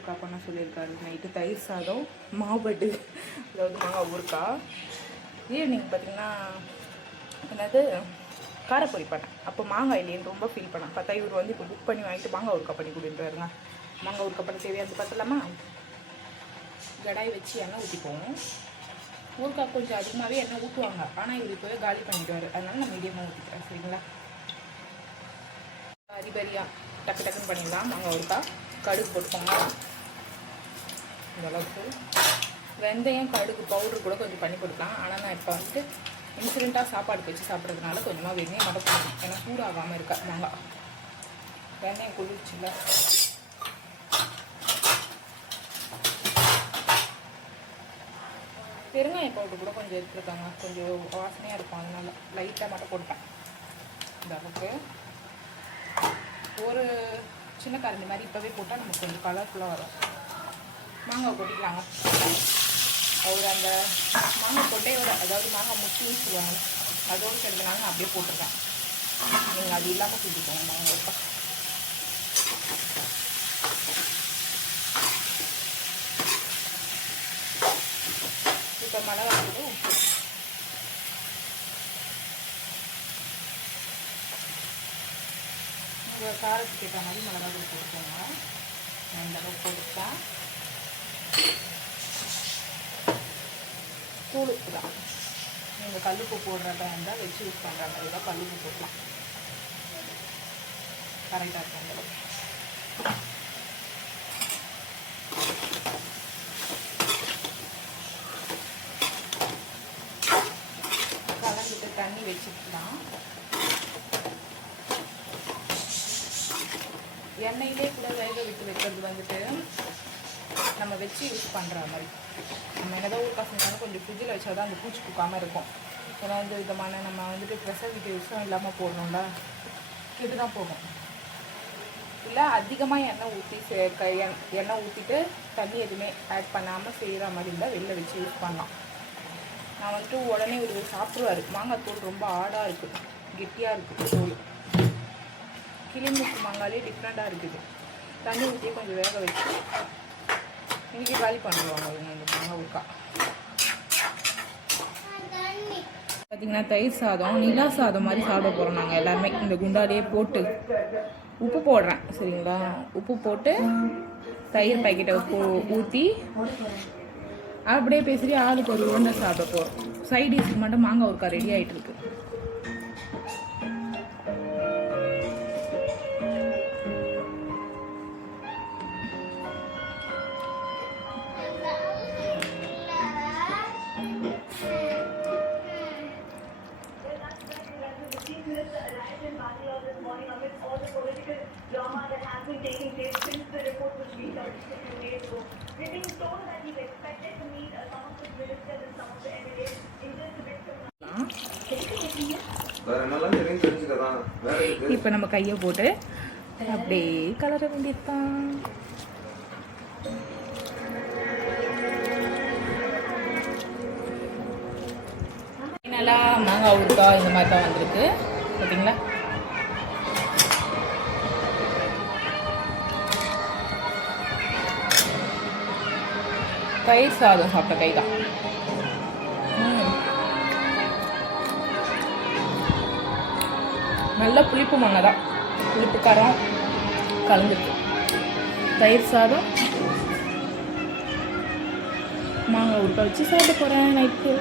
ஊறுக்காய் பண்ண சொல்லியிருக்காரு. நைட்டு தயிர் சாதம் மாவடு, அதாவது மாங்காய் ஊறுக்காய். ஈவினிங் பார்த்திங்கன்னா என்னது காரப்பொரி பண்ணேன். அப்போ மாங்காய் இல்லைன்னு ரொம்ப ஃபீல் பண்ணேன். பார்த்தா இவர் வந்து இப்போ புக் பண்ணி வாங்கிட்டு மாங்காய் ஊறுக்காய் பண்ணி கொடுத்துருவாருங்க. மாங்காய் ஊறுக்காய் பண்ண தேவையானது பார்த்தலாமா? கடாய் வச்சு எண்ணெய் ஊற்றிப்போம். ஊறுக்காய் கொஞ்சம் அதிகமாகவே எண்ணெய் ஊற்றுவாங்க, ஆனால் இவர் இப்போவே காலி பண்ணிடுவார். அதனால நான் மீடியமாக ஊற்றிக்கிறேன். சரிங்களா? அரிபரியாக டக்கு டக்குன்னு பண்ணிடலாம். மாங்காய் ஊறுக்காய் கடுகு போட்டுக்கோங்க. இந்த அளவுக்கு வெந்தயம் கடுகு பவுட்ரு கூட கொஞ்சம் பண்ணி கொடுக்கலாம். ஆனால் நான் இப்போ வந்துட்டு இன்சிடெண்ட்டாக சாப்பாடுக்கு வச்சு சாப்பிட்றதுனால கொஞ்சமாக வெந்தயம் மட்டும் போடணும். ஏன்னா சூடாகாமல் இருக்கா மாங்காய். வெந்தயம் குளிர்ச்சில்ல. பெருங்காயம் பவுடர் கூட கொஞ்சம் எடுத்துருக்காங்க, கொஞ்சம் வாசனையாக இருக்கும். அதனால லைட்டாக மட்டும் போட்டேன். இந்த அளவுக்கு ஒரு சின்ன கரண்டி மாதிரி இப்போவே போட்டால் நமக்கு கொஞ்சம் கலர்ஃபுல்லாக வரும். மாங்காய் கொட்டிக்கலாங்க. அவர் அந்த மாங்காய் கொட்டையோட, அதாவது மாங்காய் முட்டின்னு சொல்லுவாங்க, அதோடு சேர்த்துனால நான் அப்படியே போட்டிருக்கேன். நீங்கள் அது இல்லாமல் செஞ்சுக்கோங்க. மாங்காய் ஊறுக்காய் இப்போ மிளகாய் தூள் உப்பு, உங்கள் காரத்துக்கு ஏற்ற மாதிரி மிளகாய் தூள் போட்டுக்கோங்க. இந்த அளவுக்கு போட்டுட்டா தூள் உப்பு தான். நீங்கள் கல்லுப்பு போடுறதா இருந்தால் வச்சு யூஸ் பண்ணுற மாதிரி தான் கல்லுப்பு போடலாம். கரெக்டாக இருக்கும். அந்த அளவுக்கு கலந்துட்டு தண்ணி வச்சுக்கலாம். எண்ணெயிலே கூட வேக விட்டு வைக்கிறது வந்துட்டு நம்ம வச்சு யூஸ் பண்ணுற மாதிரி. நம்ம என்னதான் ஊறுக்காய் செஞ்சாலும் கொஞ்சம் ஃப்ரிட்ஜில் வச்சா தான் அந்த பூச்சி பூக்காமல் இருக்கும். ஏன்னா இந்த விதமான நம்ம வந்துட்டு ப்ரெசர்வேட்டிவ்ஸும் இல்லாமல் போடணும்ல, கெட்டு தான் போகும். இல்லை அதிகமாக எண்ணெய் ஊற்றி எண்ணெய் ஊற்றிட்டு தண்ணி எதுவுமே ஆட் பண்ணாமல் செய்கிற மாதிரி இருந்தால் வெளில வச்சு யூஸ் பண்ணலாம். நான் வந்துட்டு உடனே ஒரு சாப்பிடுவார். மாங்காய் தோல் ரொம்ப ஆடாக இருக்குது, கெட்டியாக இருக்குது தோல். கிளிமுக்கு மாங்காலே டிஃப்ரெண்ட்டாக இருக்குது. தண்ணி ஊற்றி கொஞ்சம் வேக வச்சு இன்றைக்கி காலி பண்ணுவாங்க இந்த மாங்காய் ஊறுக்காய். பார்த்திங்கன்னா தயிர் சாதம் நிலா சாதம் மாதிரி சாப்பிட போகிறோம் நாங்கள் எல்லாருமே. இந்த குண்டாலேயே போட்டு உப்பு போடுறேன். சரிங்களா? உப்பு போட்டு தயிர் பாக்கெட்டை ஊற்றி அப்படியே பேசி ஆளுக்கு ஒரு உருண்டை சாப்பிட போகிறோம். சைட் டிஷ்க்கு மட்டும் மாங்காய் ஊறுக்காய் ரெடி ஆகிட்டு இருக்கு. இப்போ நம்ம கையை போட்டு அப்படியே கலர வேண்டியதுதான். நல்லா மாங்காய் ஊறுக்காய் இந்த மாதிரி தான் வந்திருக்கு. பார்த்தீங்களா? தயிர் சாதம் சாப்பிட்ட கை தான். நல்ல புளிப்பு மாங்காய் தான், புளிப்பு காரம் கலந்துருக்கு. தயிர் சாதம் மாங்காய் ஊறுக்காய் வச்சு சாப்பிட போகிறேன் நைட்டு.